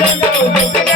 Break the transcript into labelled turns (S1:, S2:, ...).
S1: Obrigado.